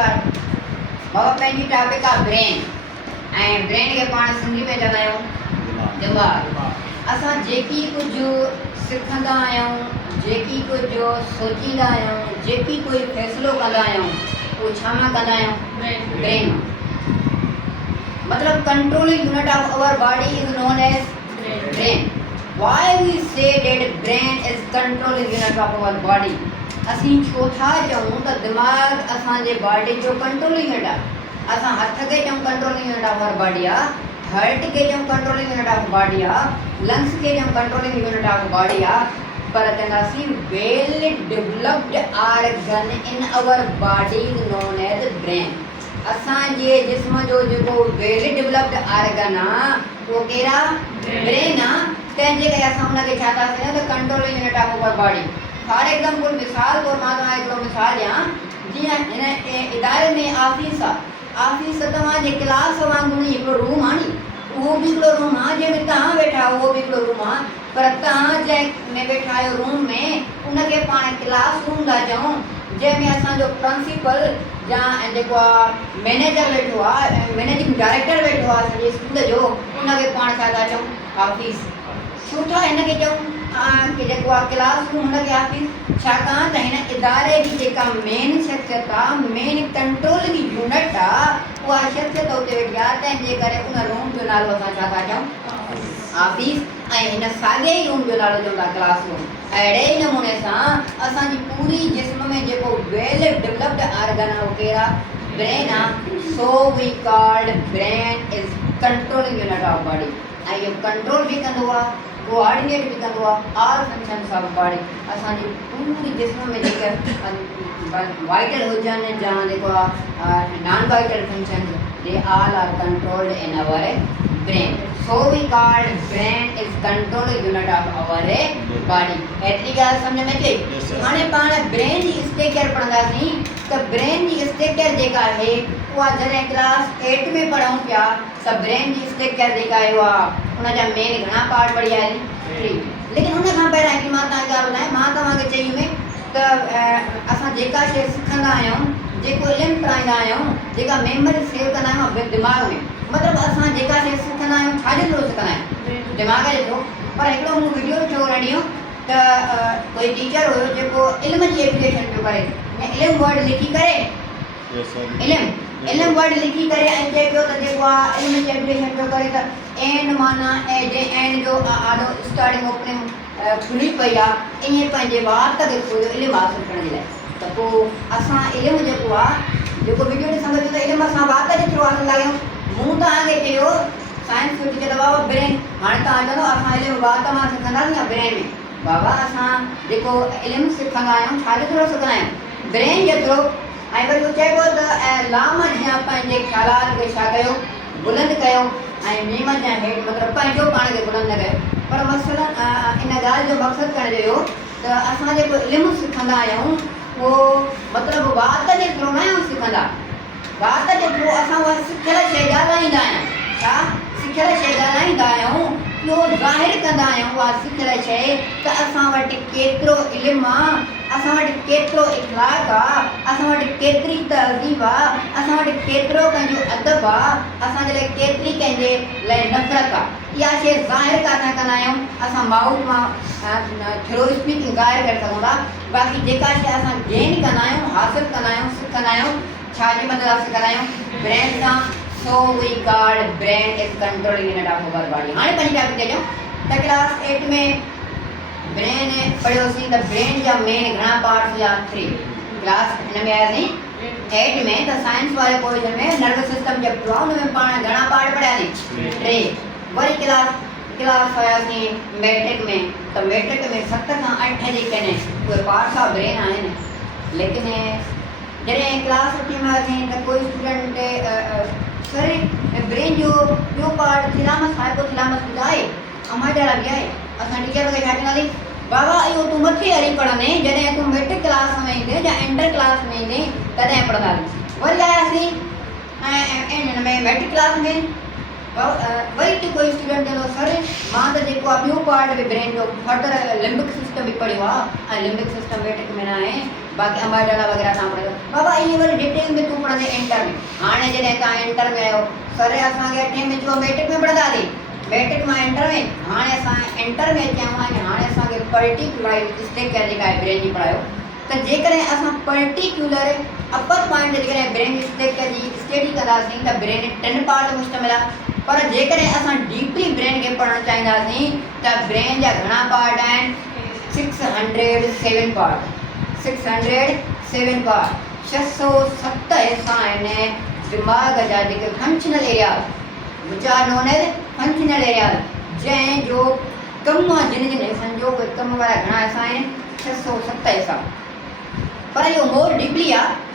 नमस्कार बाबा पंहिंजी टॉपिक आहे ब्रेन ऐं ब्रेन खे पाण सिंधी में चवंदा आहियूं दिमाग़। असां जेकी कुझु सिखंदा आहियूं, जेकी कुझु सोचींदा आहियूं, जेकी कोई फ़ैसिलो कंदा आहियूं उहो छा मां कंदा आहियूं? ब्रेन। मतलब controlling unit of our body is known as brain. Why we say that brain is controlling unit of our body? असीं छो था चऊं त दिमाग़ असांजे बॉडी जो कंट्रोलिंग यूनिट आहे। असां हथ खे चऊं controlling unit of our body आहे, हार्ट खे चऊं कंट्रोलिंग यूनिट ऑफ बॉडी आहे, लंग्स खे चऊं कंट्रोलिंग यूनिट ऑफ बॉडी आहे, पर चवंदासीं well developed organ in our body is known as brain. असांजे जिस्म जो जेको वेल डेवलप्ड ऑर्गन आहे उहो कहिड़ा? ब्रेन आहे। तंहिंजे करे असां हुनखे छा था चयूं त controlling unit of our body. For example मिसाल तौरु मां तव्हां हिकिड़ो मिसाल ॾियां, जीअं हिन इदारे में ऑफिस आहे, ऑफिस तव्हांजे क्लास वांगुरु ई हिकिड़ो रूम आहे नी, उहो बि हिकिड़ो रूम आहे, जंहिंमें तव्हां वेठा आहियो उहो बि हिकिड़ो रूम आहे, पर तव्हां जंहिं वेठा आहियो रूम में उनखे पाण क्लास रूम था चऊं, जंहिंमें असांजो प्रिंसिपल या जेको आहे मैनेजर वेठो आहे, मैनेजिंग डायरेक्टर वेठो आहे सॼे स्कूल जो, उनखे पाण छा था चऊं? ऑफिस। छो था हिनखे चऊं कि जेको आहे क्लास रूम हुनखे ऑफिस? छाकाणि त हिन इदारे जी जेका मेन शख़्सियत आहे, मेन कंट्रोलिंग यूनिट आहे, उहा शख़्सियत उते वेठी आहे, तंहिंजे करे उन रूम जो नालो असां छा था चऊं? ऑफिस। ऐं हिन साॻे ई रूम जो नालो चऊं था क्लास रूम। अहिड़े ई नमूने सां असांजी पूरी जिस्म में जेको वेल डेवलप्ड ऑर्गन आहे उहो कहिड़ा? ब्रेन आहे। सो we called brain is controlling unit of body. ऐं इहो कंट्रोल बि कंदो आहे, कोऑर्डिनेट भी कंदो आहे ऑल फंक्शन्स ऑफ बॉडी। असांजी पूरी जिस्म में जेके वाइटल हुजनि या जेको आहे non vital function, they all are controlled in our brain. So we called brain is controlling unit of our body. एतिरी ॻाल्हि सम्झ में अचे? हाणे पाण ब्रेन जी स्ट्रक्चर पढ़ंदासीं त ब्रेन जी स्ट्रक्चर जेका आहे उहा जॾहिं क्लास 8 में पढ़ूं पिया त ब्रेन जी स्ट्रक्चर जेका आहे उहा उनजा मेन घणा पार्ट पढ़िया आहिनि? 3। लेकिन उन खां पहिरियां हिकु मां तव्हांखे ॻाल्हि ॿुधायां, मां तव्हांखे चई में त असां जेका शइ सिखंदा आहियूं, जेको इल्मु पढ़ाईंदा आहियूं, जेका मेमोरी सेव कंदा आहियूं दिमाग़ में, मतिलबु असां जेका शइ सिखंदा आहियूं छाजे थ्रू सिखंदा आहियूं? दिमाग़ जे थ्रू। पर हिकिड़ो मूं वीडियो ॾिठो ॾियो त कोई टीचर हुयो जेको इल्म जी एप्लीकेशन पियो करे, इल्मु वर्ड लिखी करे, इल्मु वर्ड लिखी करे ऐं चए पियो त जेको आहे इल्म जी एप्लीकेशन पियो करे त एंड माना ऐं जे एंड जो आॾो स्टार्टिंग ओपनिंग खुली पई आहे, ईअं पंहिंजे वात खे खोलियो इल्मु हासिलु करण जे लाइ। त पोइ असां इल्मु जेको आहे, जेको वीडियो ॾिसंदो त इल्मु असां वात जे थ्रू हासिलु कयूं। मूं तव्हांखे चयो साइंस जो टीचर बाबा ब्रेन, हाणे तव्हां चवंदो असां इल्मु वात मां सिखंदासीं या ब्रेन में? बाबा असां जेको इल्मु सिखंदा आहियूं छाजे थ्रू सिखंदा आहियूं? ब्रेन जे थ्रू। ऐं वरी उहो चइबो त लाम जीअं पंहिंजे ख़्यालात खे छा कयो? बुलंद कयो, ऐं मीम जा हेठि मतिलबु पंहिंजो पाण खे बुलंद न कयो। पर मसइलनि इन ॻाल्हि जो मक़सदु करण जो इहो त असां जेको इल्मु सिखंदा आहियूं उहो मतिलबु वात जे थ्रू न आहियूं सिखंदा। वात जे थ्रू असां उहा सिखियल शइ ॻाल्हाईंदा आहियूं। छा सिखियल शइ ॻाल्हाईंदा आहियूं? इहो ज़ाहिरु कंदा आहियूं उहा सिखियल शइ त असां वटि केतिरो इल्मु आहे, असां वटि केतिरो इख़लाक़ आहे, असां वटि केतिरी तहज़ीब आहे, असां वटि केतिरो कंहिंजो अदब आहे, असांजे लाइ केतिरी कंहिंजे लाइ नफ़रत आहे। इहा शइ ज़ाहिरु काथा कंदा आहियूं, असां माउथ मां थ्रू स्पीकिंग ज़ाहिरु करे सघूं था। बाक़ी जेका शइ असां गेन कंदा आहियूं, हासिलु कंदा आहियूं, सिखंदा आहियूं, छाजे मदद सां सिखंदा आहियूं? ब्रेन सां। So we called brain is controlling unit of our body. हाणे पंहिंजी टॉपिक ते अचूं त क्लास 8 में ब्रेन पढ़ियोसीं त ब्रेन जा मेन घणा पार्ट्स हुआ? 3। क्लास हिन में आयासीं 8 में त साइंस वारे पोर्शन में नर्वस सिस्टम जे हुन में पाण घणा पार्ट पढ़ियासीं? 3। वरी क्लास हुयासीं मैट्रिक में, त मैट्रिक में 7 खां 8 जेके आहिनि उहे पार्ट्स ऑफ ब्रेन आहिनि। लेकिन जॾहिं क्लास 8 में आयासीं त कोई स्टूडेंट सर ब्रेन जो ॿियो पार्ट थिलामस, हाइपोथिलामस ॿुधाए अमाइडाला बि आहे। असां टीचर खे छा चवंदासीं? बाबा इहो तूं मथे हली पढ़ंदे, जॾहिं तूं मैट्रिक क्लास में ईंदे या इंटर क्लास में ईंदे तॾहिं पढ़ंदासीं। वरी आयासीं ऐं हिन में मैट्रिक क्लास में वही कोई स्टूडेंट चवंदो सर मां त जेको आहे ॿियो पार्ट बि ब्रेन जो फर्दर लिम्बिक सिस्टम बि पढ़ियो आहे ऐं लिम्बिक सिस्टम वेटिक में न आहे बाक़ी अमाइडाला वग़ैरह तव्हां पढ़ियो बाबा इहे वरी डिटेल में तूं पढ़ंदे इंटर में हाणे जॾहिं तव्हां इंटर में आहियो सर असांखे 8 में चयो मैट्रिक में पढ़ंदासीं मैट्रिक मां इंटर में हाणे असां इंटर में अची आहियूं ऐं हाणे असांखे पर्टिकुलर स्ट्रक्चर जेका आहे ब्रेन जी पढ़ायो त जेकॾहिं असां पर्टिकुलर अपर पॉइंट जेकॾहिं ब्रेन जी स्ट्रक्चर जी स्टडी कंदासीं त ब्रेन 10 पार्ट मुश्तमिल आहे पर जेकॾहिं असां डीपली ब्रेन खे पढ़णु चाहींदासीं त ब्रेन जा घणा पार्ट आहिनि 607 पार्ट 607 पार्ट 607 हिसा आहिनि दिमाग़ जा जेके functional area which are known as functional areas जंहिंजो कमु आहे जिन जिन हिसनि जो कोई कमु वारा घणा हिसा आहिनि 607 हिसा पर इहो मोर डीपली आहे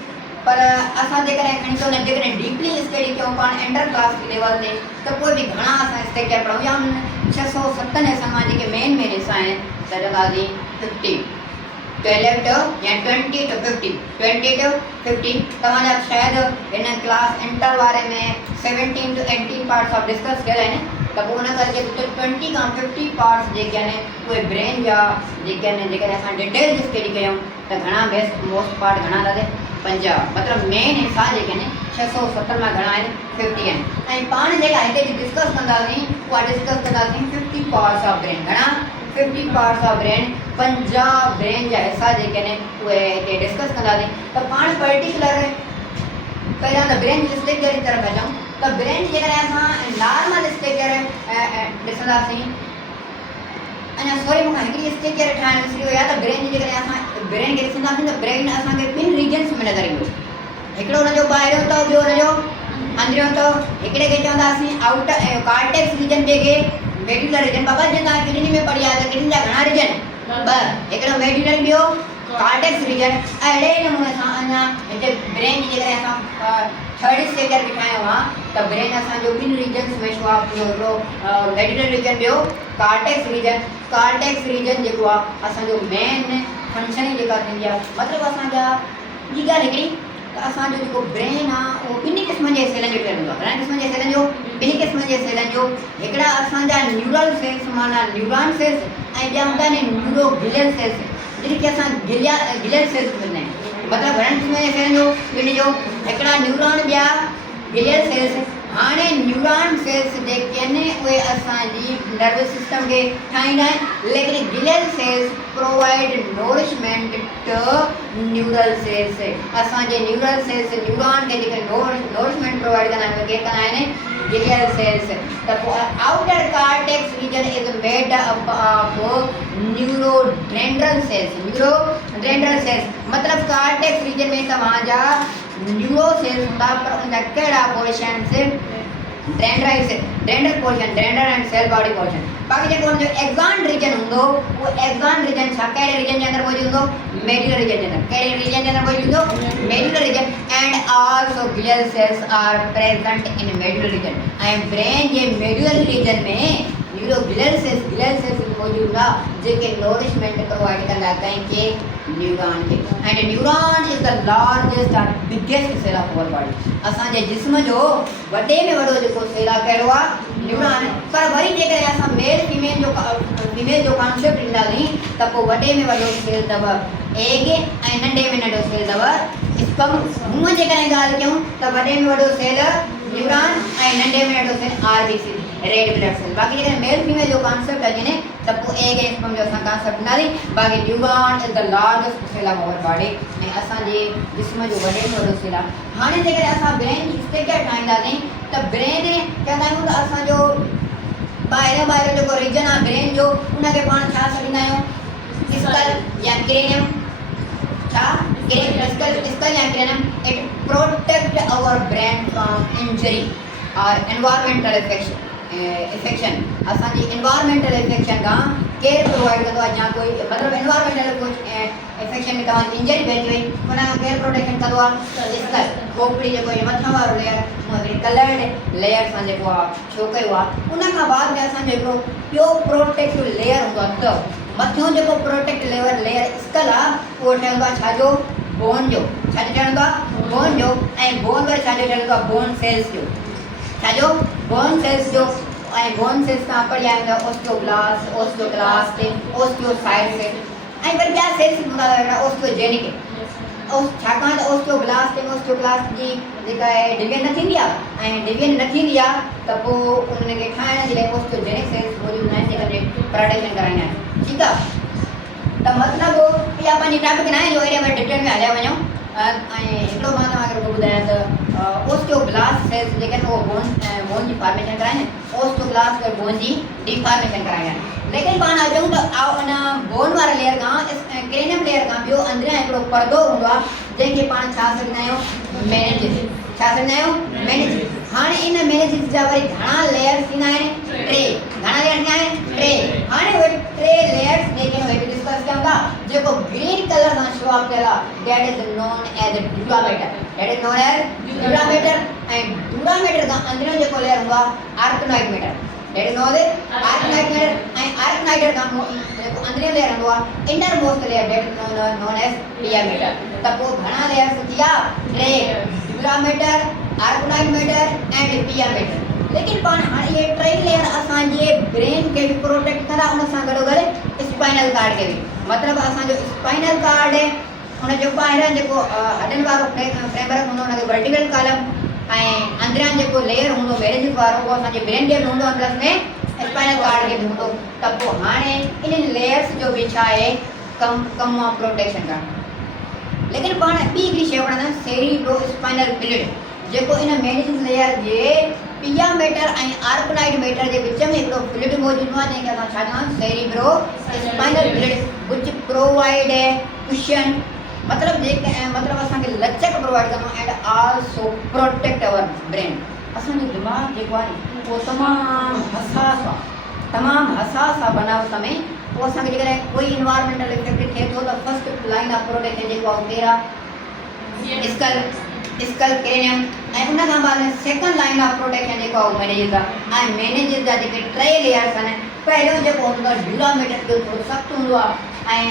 पर असां जेकॾहिं खणी चवंदा आहियूं जेकॾहिं डीपली स्टडी कयूं पाण अंडर क्लास लेवल ते त पोइ बि घणा असां स्ट्रक्चर पढ़ूं या 607 हिसनि मां जेके मेन हिसा आहिनि त चवंदासीं 50 12 to या 20 to 50 20 to 50 तव्हांजा शायदि हिन क्लास इंटर वारे में 17 to 18 पार्ट्स ऑफ डिस्कस कयल आहिनि त पोइ हुन करे जेके 20 खां 50 पार्ट्स जेके आहिनि उहे ब्रेन जा जेके आहिनि जेकॾहिं असां डिटेल स्टडी कयूं त घणा बेस्ट मोस्ट पार्ट घणा था 50 मतिलबु मेन हिसा जेके आहिनि 670 मां घणा आहिनि 50 आहिनि ऐं पाण जेका हिते बि डिस्कस कंदासीं उहा डिस्कस कंदासीं 50 पार्ट्स ऑफ ब्रेन घणा 50 पार्ट्स ऑफ ब्रेन 50 ब्रेन जा हिसा जेके आहिनि उहे हिते डिस्कस कंदासीं त पाण पर्टिकुलर पहिरियां त ब्रेन जी स्ट्रक्चर जी तरफ़ अचूं त ब्रेन जेकॾहिं असां नॉर्मल स्ट्रक्चर ॾिसंदासीं अञा सॉरी मूंखां हिकिड़ी स्ट्रक्चर ठाहिणु विसरी वियो आहे त ब्रेन जी जेकॾहिं असां ब्रेन खे ॾिसंदासीं त ब्रेन असांखे 2 रीजन्स में नज़र ईंदो हिकिड़ो हुनजो ॿाहिरियों अथव ॿियो हुनजो अंदरियों अथव हिकिड़े खे चवंदासीं आउटर कार्टेक्स रीजन जेके मेड्यूलर रीजन बाबा जीअं तव्हां किडनी में पढ़ी आहे त किडनी जा घणा रीजन ॿ हिकिड़ो मेड्यूलर ॿियो कार्टेक्स रीजन अहिड़े नमूने सां अञा हिते ब्रेन जी जेकॾहिं असां थर्ड स्ट्रक्चर बि ठाहियो आहे त ब्रेन असांजो 2 रीजन्स में छो आहे हिकिड़ो मेड्यूलर रीजन ॿियो कार्टेक्स रीजन जेको आहे असांजो मेन फंक्शनिंग जेका थींदी आहे मतिलबु असांजा ॿी ॻाल्हि हिकिड़ी त असांजो जेको ब्रेन आहे उहो 2 क़िस्मनि जे सेलनि जो ठहियलु हूंदो आहे घणनि क़िस्मनि जे सेलनि जो 2 क़िस्मनि जे सेलनि जो हिकिड़ा असांजा न्यूरल सेल्स माना न्यूरॉन सेल्स ऐं ॿिया हूंदा आहिनि न्यूरोग्लियल सेल्स जिनखे असां गिलियल सेल्स चवंदा आहियूं मतिलबु घणनि क़िस्मनि जे सेलनि जो ॿिनि जो हिकिड़ा न्यूरॉन ॿिया गिलियल सेल्स हाणे न्यूरॉन सेल्स जेके आहिनि उहे असांजी नर्वस सिस्टम खे ठाहींदा आहिनि लेकिन glial cells provide nourishment to neural cells असांजे न्यूरल सेल्स न्यूरॉन खे जेके नोरिशमेंट प्रोवाइड कंदा आहिनि उहे केरु कंदा आहिनि गिलियल सेल्स त पोइ outer cortex region is made up of neurodendral cells मतिलबु कार्टेक्स रीजन में तव्हांजा न्यूरो सेल्स हूंदा पर उनजा कहिड़ा portions dendral portion dendral and cell body portion बाक़ी जेको हुनजो एक्ज़ॉन रीजन हूंदो उहो एक्ज़ॉन रीजन छा कहिड़े रीजन जे अंदरि मौजूदु हूंदो मेड्यूलर रीजन जे अंदरि कहिड़े रीजन जे अंदरि मौजूदु हूंदो medullar region and also glial cells are present in medullar region ऐं ब्रेन जे मेड्यूलर रीजन में न्यूरोग्लियल सेल्स मौजूदु हूंदा जेके नोरिशमेंट प्रोवाइड कंदा कंहिंखे न्यूरॉन खे and neuron is the largest and biggest cell of our body असांजे जिस्म जो वॾे में वॾो जेको सेल आहे कहिड़ो आहे न्यूरॉन पर वरी जेकॾहिं असां मेल फीमेल जो कॉन्सेप्ट ॾींदासीं त पोइ वॾे में वॾो सेल अथव एग ऐं नंढे में नंढो सेल अथव स्पम हूअं जेकॾहिं ॻाल्हि कयूं त वॾे में वॾो सेल न्यूरॉन ऐं नंढे में नंढो cell RBC red blood cell बाक़ी जेकॾहिं मेल फीमेल जो कॉन्सेप्ट अचे त पोइ एग ऐं स्पम जो असां कॉन्सेप्ट ॾींदासीं बाक़ी neuron is the largest cell of our body ऐं असांजे जिस्म जो वॾे में वॾो सेल आहे हाणे जेकॾहिं असां ब्रेन जी स्ट्रक्चर ठाहींदासीं त ब्रेन चवंदा आहियूं त असांजो ॿाहिरियों जेको रीजन आहे ब्रेन जो उनखे पाण छा छॾींदा आहियूं स्कल या क्रेनियम छा स्कल या cranium it protect our brain from injury or environmental infection असांजी एनवायरमेंटल इफेक्शन खां केरु प्रोवाइड कंदो आहे या कोई मतिलबु एनवायरमेंटल कुझु इफेक्शन में तव्हांजी इंजरी पइजी वई उन खां केरु प्रोटेक्शन कंदो आहे स्कल खोपड़ी जेको मथां वारो लेयर हिकिड़ी कलर्ड लेयर सां जेको आहे छो कयो आहे उन खां बाद में असांजो हिकिड़ो ॿियो प्रोटेक्टिव लेयर हूंदो आहे त मथियों जेको प्रोटेक्ट लेयर स्कल आहे उहो ठहंदो आहे छाजो बोन जो छाजो ठहंदो आहे बोन जो ऐं बोन वरी छाजो ठहंदो आहे बोन सेल्स जो छाजो बोन सेल्स जो बोन सेल्स का पढ़िया है ओस्टियोब्लास्ट ओस्टियोक्लास्ट ओस्टियोसाइट्स ऐं वरी ॿिया सेल्स हूंदा अहिड़ा ओस्टियोजेनिक छाकाणि त ओस्टियोब्लास्ट ऐं ओस्टियोक्लास्ट जी जेका आहे डिवीजन न थींदी आहे ऐं डिवीजन न थींदी आहे त पोइ उन्हनि खे ठाहिण जे लाइ ओस्टियोजेनिक सेल्स मौजूदु आहिनि जेका प्रोटेक्शन कराईंदा आहिनि ठीकु आहे त मतिलबु इहा पंहिंजी टॉपिक न आहे जो एरिया में डिटेल में हलिया वञूं ऐं हिकिड़ो मां तव्हांखे रुॻो ॿुधायां त ओस्टियोब्लास्ट सेल्स जेके आहिनि उहो बोन जी फॉर्मेशन कराइनि ओस्टियोब्लास्ट और बोन जी डिफॉर्मेशन कराईंदा आहिनि लेकिन पाण अचूं त उन बोन वारे लेयर खां क्रेनियम लेयर खां ॿियो अंदरियां हिकिड़ो परदो हूंदो आहे जंहिंखे पाण छा सॾींदा आहियूं मेनिजिस छा सॾींदा आहियूं मेनिजिस हाणे इन मेनिजिस जा वरी घणा लेयर्स थींदा आहिनि टे घणा लेयर थींदा आहिनि टे हाणे उहे टे लेयर्स जेके हेठि डिस्कस कयूं था जेको ग्रीन कलर सां शो ऑफ कयल आहे that is known as dura mater that is known as dura mater ऐं ड्यूरामेटर खां अंदरियों जेको लेयर हूंदो आहे arachnoid mater that is known as arachnoid mater ऐं आर्कनाइटर खां जेको अंदरियों लेयर हूंदो आहे innermost layer that is known as diameter त पोइ घणा लेयर्स थी विया टे dura mater arachnoid mater and diameter लेकिन पाण हाणे ये टे लेयर असांजे ब्रेन खे बि प्रोटेक्ट कंदा उन सां गॾोगॾु स्पाइनल कार्ड खे बि मतिलबु असांजो स्पाइनल कार्ड हुन जो ॿाहिरां जेको हॾनि वारो फ्रेमवर्क हूंदो हुनखे वर्टिकल कॉलम ऐं अंदरियां जेको लेयर हूंदो मेनिजिस वारो उहो असांजे ब्रेन खे बि हूंदो प्लस में स्पाइनल कार्ड खे बि हूंदो त पोइ हाणे इन्हनि लेयर्स जो बि छा आहे कमु आहे प्रोटेक्शन करणु लेकिन पाण ॿी हिकिड़ी शइ पढ़ंदा सेरिब्रो स्पाइनल फ्लूइड जेको इन मेनिजिस लेयर जे पियामेटर ऐं आर्कनाइट मेटर जे विच में हिकिड़ो फ्लूइड मौजूदु आहे जंहिंखे असां छा चवंदा आहियूं cerebro spinal fluid which provide cushion मतिलबु जेके मतिलबु असांखे लचक प्रोवाइड कंदो and also protect our brain असांजो दिमाग़ जेको आहे उहो तमामु हसास आहे बनावट में उहो असांखे जेकॾहिं कोई इन्वायरमेंटल इफेक्ट थिए थो त फस्ट लाइन ऑफ प्रोटेक्शन जेको आहे कहिड़ा स्कल क्रेनियम ऐं उन खां बाद सेकंड लाइन ऑफ प्रोटेक्शन जेको आहे उहो मेनिजिस आहे ऐं मेनिजिस जा जेके टे लेयर्स आहिनि पहिरियों जेको हूंदो आहे ड्यूरामेटर जो थोरो सख़्तु हूंदो आहे ऐं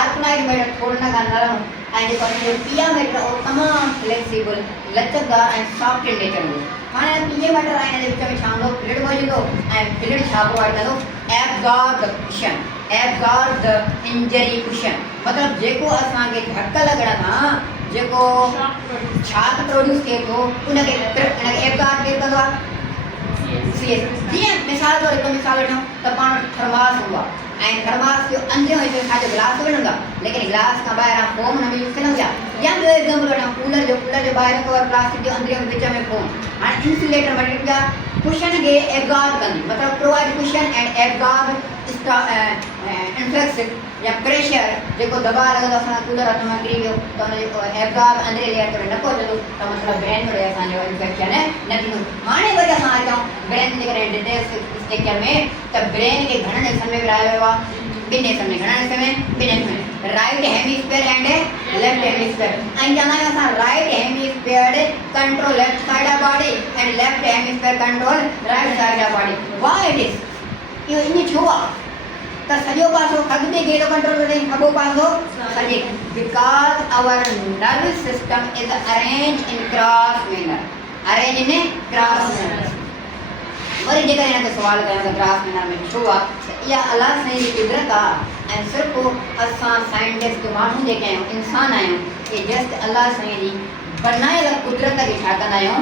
आर्कनाइट मेटर थोरो न खां नरम ऐं जेको असांजो पियामेटर उहो तमामु फ्लेक्सिबल लचकदार ऐं सॉफ्ट इन नेचर हूंदो हाणे पियामेटर ऐं हिन जे विच में छा हूंदो फ्लूइड मौजूदु ऐं फ्लूइड छा प्रोवाइड कंदो absorb the cushion absorb the injury cushion मतिलबु जेको असांखे धक लॻण खां जेको छाक प्रोड्यूस थिए थो उनखे एब्जॉर्ब केरु कंदो आहे जीअं मिसाल तौरु हिकु मिसाल वठूं त पाण थर्मास हूंदो आहे ऐं थर्मास जो अंदरियों हिसो छाजो ग्लास विझंदा लेकिन ग्लास खां ॿाहिरां फोम न यूज़ कंदा या ॿियो एग्ज़ाम्पल वठूं कूलर जो ॿाहिरि कवर प्लास्टिक जो अंदरियों विच में फोम हाणे इंसुलेटर मटेरियल जा कुशन खे एब्जॉर्ब कंदी मतिलबु provide cushion and absorb infection या प्रेशर जेको दबाव लॻंदो असांजो कूलर हथ मां किरी वियो त हुनजो एब्जॉर्ब अंदरि लेयर ते न पहुचंदो त मतिलबु ब्रेन में असांजो इन्फेक्शन न थींदो हाणे वरी असां अचूं ब्रेन जे करे डिटेल्स स्ट्रक्चर में त ब्रेन खे घणनि हिसनि में विरहायो वियो आहे ॿिनि हिसनि में घणनि हिसनि में ॿिनि हिसनि में right hemisphere and left hemisphere ऐं चवंदा आहियूं असां right hemisphere control left side of body and left hemisphere control right side of body why it is इहो ईअं छो आहे त सॼो पासो खॻिबे कहिड़ो कंट्रोल करियो खॿो पासो सॼे because our nervous system is arrange in cross manner वरी जेकर हिनखे सुवाल कयूं त क्रॉस मैनर में छो आहे त इहा अलाह साईं जी कुदरत आहे ऐं सिर्फ़ु असां साइंटिस्ट माण्हू जेके आहियूं इंसान आहियूं इहे जस्ट अलाह साईं जी बनायल कुदरत खे छा कंदा आहियूं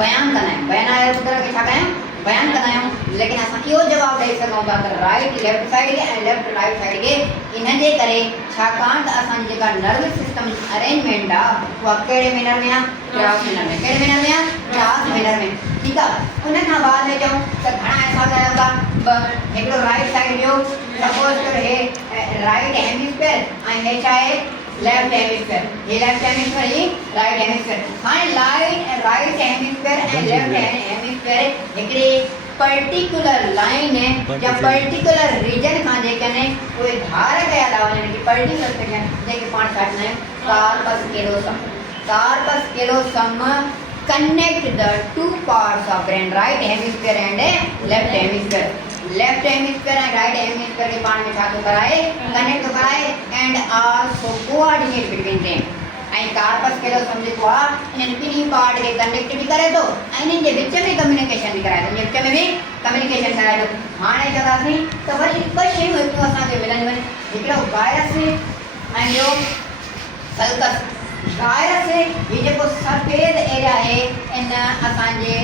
बयानु कंदा आहियूं बनायल कुदरत खे छा कंदा आहियूं बयानु कंदा आहियूं लेकिन असां इहो जवाबु ॾेई सघूं था त राइट लेफ्ट साइड खे ऐं लेफ्ट राइट साइड खे इन जे करे छाकाणि त असांजी जेका नर्वस सिस्टम जी अरेंजमेंट आहे उहा कहिड़े मैनर में आहे क्रॉस मैनर में कहिड़े मैनर में आहे क्रॉस मैनर में ठीकु आहे उन खां बाद में चऊं त घणा हिसा ॻाल्हायूं था ॿ हिकिड़ो राइट साइड ॿियो सपोज़ कर हे राइट हेमिस्फीयर ऐं हे छा आहे लेफ्ट हेमिस्फीयर ये लेफ्ट हेमिस्फीयर ही राइट हेमिस्फीयर हाणे राइट हेमिस्फीयर ऐं लेफ्ट हेमिस्फीयर हिकिड़ी पर्टिकुलर लाइन या पर्टिकुलर रीजन खां जेके आहिनि उहे धार कया था वञनि की पर्टिकुलर सेक्शन जेके पाण छा चवंदा आहियूं कार्पस केलोसम connect the two parts of brain right hemisphere and left hemisphere and right hemisphere के पाण में छा थो कराए कनेक्ट थो कराए and also coordinate between them ऐं कार्पस कैलोसम जेको आहे इन ॿिन्ही पार्ट खे कनेक्ट बि करे थो ऐं इन्हनि जे विच में कम्युनिकेशन बि कराए थो, इनजे विच में बि कम्युनिकेशन कराए थो। हाणे चवंदासीं त वरी ॿ शयूं हिकिड़ो असांखे मिलंदियूं आहिनि, हिकिड़ो गायरस ऐं ॿियो सल्कस। गायरस ये जेको सफ़ेद एरिया आहे इन असांजे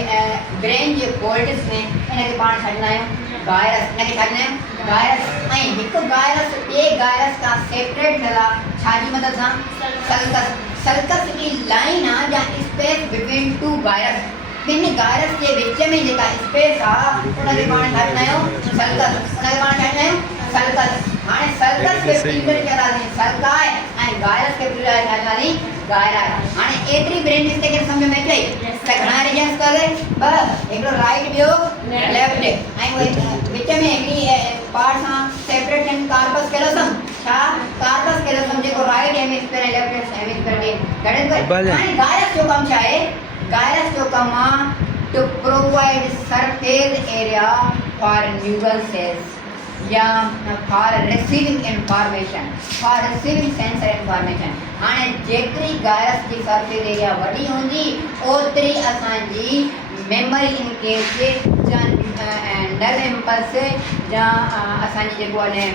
ब्रेन जे कोर्टिस में इनखे पाण छा चवंदा आहियूं गायरस, इनखे छा चवंदा आहियूं गायरस। ऐं हिकु गायरस ॿिए गायरस खां सेपरेट थियल आहे छाजी मदद सां सल्कस। सल्कस की लाइन आहे या स्पेस बिटवीन टू गायरस, ॿिनि गायरस जे विच में जेका स्पेस आहे उनखे पाण छा चवंदा आहियूं सल्कस, उनखे पाण छा चवंदा आहियूं सल्कस। हाणे सल्कस खे प्लीडर चवंदासीं सल्काए ऐं गायरस खे प्लीडर छा चवंदासीं गायराए। हाणे एतिरी ब्रेन स्टेशन सम्झ में अचे त घणा रीजन्स अथव ॿ, हिकिड़ो राइट ॿियो लेफ्ट ऐं उहे विच में हिकिड़ी पार्ट सां सेपरेट आहिनि कार्पस कैलोसम। छा कार्पस कैलोसम जेको राइट हेमिस्फीयर ऐं लेफ्ट हेमिस्फीयर खे ॻंढे थो। हाणे गायरस जो कमु छा आहे, गायरस जो कमु आहे to provide surface area for neural cells या for receiving information, for receiving sensor information. हाणे जेतिरी गायरस जी सरफेस एरिया वॾी हूंदी ओतिरी असांजी मेमोरी इनकेस या नर्व इम्पल्स या असांजी जेको आहे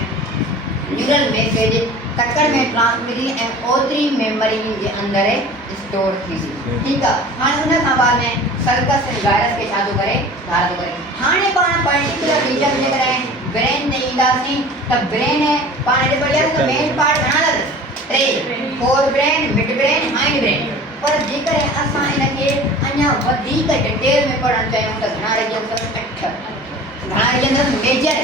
न्यूरल मैसेज तकड़ में ट्रांसमिटी ऐं ओतिरी मेमोरी जे अंदरि स्टोर थींदी। ठीकु आहे। हाणे उन खां बाद में सल्कस ऐं गायरस खे छा थो करे धार थो करे। हाणे पाण पर्टिकुलर रीजन जे कॾहिं ब्रेन ते ईंदासीं त ब्रेन पाण हिते पढ़ियासीं त मेन पार्ट घणा अथसि 3, fore brain, mid brain, hind brain. पर जेकॾहिं असां इनखे अञा वधीक डिटेल में पढ़णु चाहियूं त घणा रीजन अथसि 8। घणा रीजन अथसि मेजर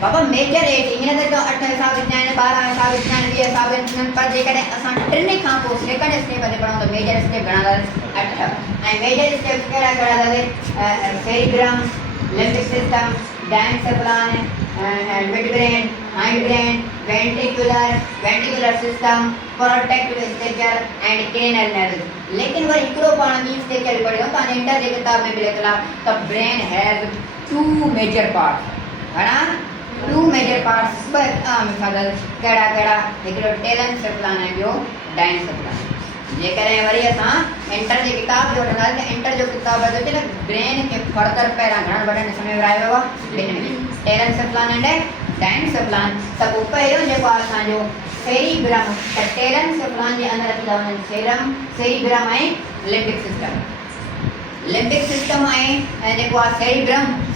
बाबा मेजर 8, ईअं त 8 हिसाब विझंदा आहिनि, 12 हिसाब विझंदा आहिनि, 20 हिसाब विझंदा आहिनि, पर जेकॾहिं असां टिनि खां पोइ सेकंड स्टेप ते पढ़ूं त मेजर स्टेप घणा अथसि 8। ऐं मेजर स्टेप कहिड़ा कहिड़ा अथसि cerebrum, limbic system, diencephalon, mid brain, hind brain, ventricular system, protective structure and cranial nerve. लेकिन वरी हिकिड़ो पाण ॿी स्ट्रक्चर पढ़ियो त इंटर जे किताब में बि लिखियलु आहे त ब्रेन हैज़ 2 मेजर पार्ट्स। घणा 2 मेजर पार्ट्स, ॿ आम मिसाल कहिड़ा कहिड़ा, हिकिड़ो टेलेंसेफलन ऐं ॿियो डायनसेफलन। जेकॾहिं वरी असां इंटर जी किताब जो वठंदासीं त इंटर जो किताब जो अचे न ब्रेन खे फर्दर पहिरां घणनि वॾनि हिस्सनि में विरायो वियो आहे, ॿिनि में टेलेंसेफलन ऐं डायनसेफलन। त पोइ पहिरियों जेको आहे असांजो सेरिब्रम, त टेलेंसेफलन जे अंदरि अची था वञनि सेरिब्रम ऐं लिम्बिक सिस्टम। लिम्बिक सिस्टम ऐं जेको आहे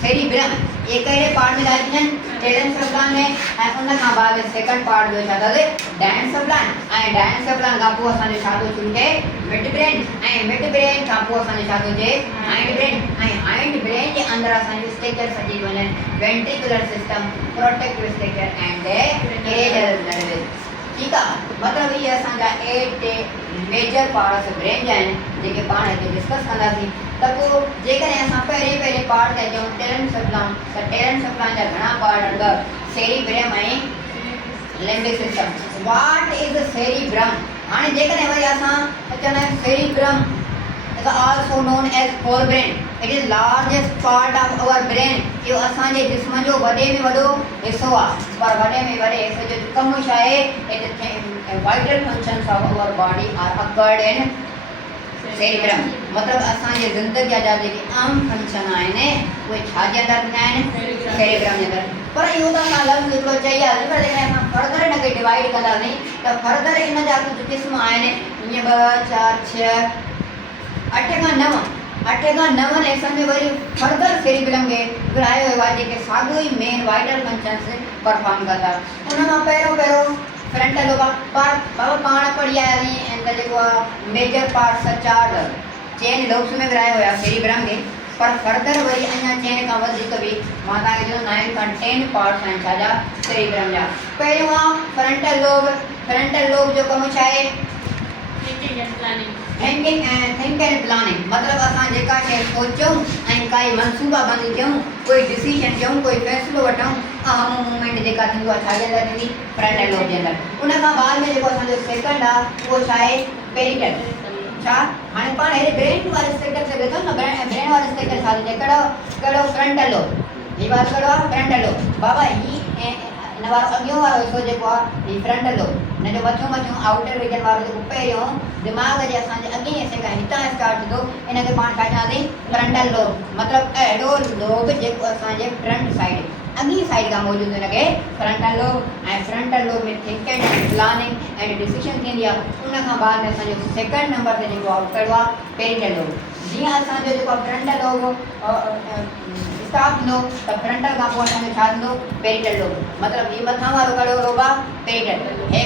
सेरिब्रम ये कहिड़े पार्ट में था अची वञनि टेलेंसेफलन में, ऐं उन खां बाद सेकंड पार्ट जो छा अथसि डायनसेफलन। ऐं डायनसेफलन खां पोइ असांजो छा थो शुरू थिए मिड ब्रेन, ऐं मिड ब्रेन खां पोइ असांजो छा थो थिए हाइंड ब्रेन। ऐं हाइंड ब्रेन जे अंदरि असांजो स्ट्रक्चर सॼी वञनि ventricular system, protective structure and cranial nerve. ठीकु आहे। मतिलबु इहे असांजा 8 मेजर पार्ट्स ब्रेन जा आहिनि जेके पाण हिते डिस्कस कंदासीं। त पोइ जेकॾहिं असां पहिरें पार्ट ते अचूं टेलेंसेफलन, त टेलेंसेफलन जा घणा पार्ट आहिनि सेरिब्रम ऐं limbic system. What is cerebrum? हाणे जेकॾहिं वरी असां चवंदा आहियूं cerebrum is also known as forebrain, it is largest part of our brain. इहो असांजे जिस्म जो वॾे में वॾो हिसो आहे, पर वॾे में वॾे हिसे जो कमु छा आहे, it vital functions of our body are occurred in cerebrum. मतिलबु असांजे ज़िंदगीअ जा जेके आम फंक्शन आहिनि उहे छा जे अंदरि थींदा आहिनि सेरिब्रम जे अंदरि। पर इहो त असां लफ़्ज़ हिकिड़ो चई आहे, पर जेकॾहिं असां फर्दर हिनखे डिवाइड कंदासीं त फर्दर इन जा कुझु क़िस्म आहिनि, ईअं 2, 4, 6, 8 खां 9 हिसनि में वरी फर्दर सेरिब्रम खे विरहायो वियो आहे जेके साॻियो ई मेन वाइटल फंक्शन्स परफॉर्म कंदा। उन मां पहिरियों फ्रंटल लोब आहे, पर बाबा पाण पढ़ी आयासीं ऐं त जेको आहे मेजर पार्ट्स 4 चेन लोब्स में विरहायो हुया सेरिब्रम खे, पर फर्दर वरी अञा चेन खां वधीक बि मां तव्हांखे चयो 9 खां 10 पार्ट्स आहिनि छाजा सेरिब्रम जा। पहिरियों आहे फ्रंटल लोब जो कमु छा आहे थिंकिंग एंड प्लानिंग। मतिलबु असां जेका शइ सोचूं ऐं काई मनसूबाबंदी कयूं, कोई डिसीजन कयूं, कोई फ़ैसिलो वठूं, अहम मूवमेंट जेका थींदो आहे छाजे अंदरि थींदी फ्रंटल लोब जे अंदरि। उन खां बाद में जेको असांजो सेकंड आहे उहो छा आहे पेरिटल। छा हाणे पाण हेॾे ब्रेन वारे स्ट्रक्चर ते ॾिसूं न, ब्रेन वारे स्ट्रक्चर छा थींदो कहिड़ो फ्रंटल लोब, हीअ बात कहिड़ो आहे फ्रंटल लोब। बाबा इन वारो अॻियों वारो हिसो जेको आहे ही फ्रंटल लोब, हिन जो मथियों आउटर रीजन वारो जेको पहिरियों दिमाग़ जे असांजे अॻे हिसे खां हितां स्टार्ट थींदो, इन खे पाण छा चवांसीं फ्रंटल लोब, मतिलबु अहिड़ो लोब जेको असांजे फ्रंट साइड अॻी साइड खां मौजूदु हुनखे फ्रंटल लोब, ऐं फ्रंटल लोब में thinking and planning and decision थींदी आहे। उन खां बाद में असांजो सेकंड नंबर ते जेको आहे कहिड़ो आहे पेरिटल लोब। जीअं असांजो जेको आहे फ्रंटल लोब स्टार्ट थींदो त फ्रंटल खां पोइ असांजो छा थींदो पेरिटल लोब, मतिलबु हीउ मथां वारो कहिड़ो लोब आहे पेरिटल। हे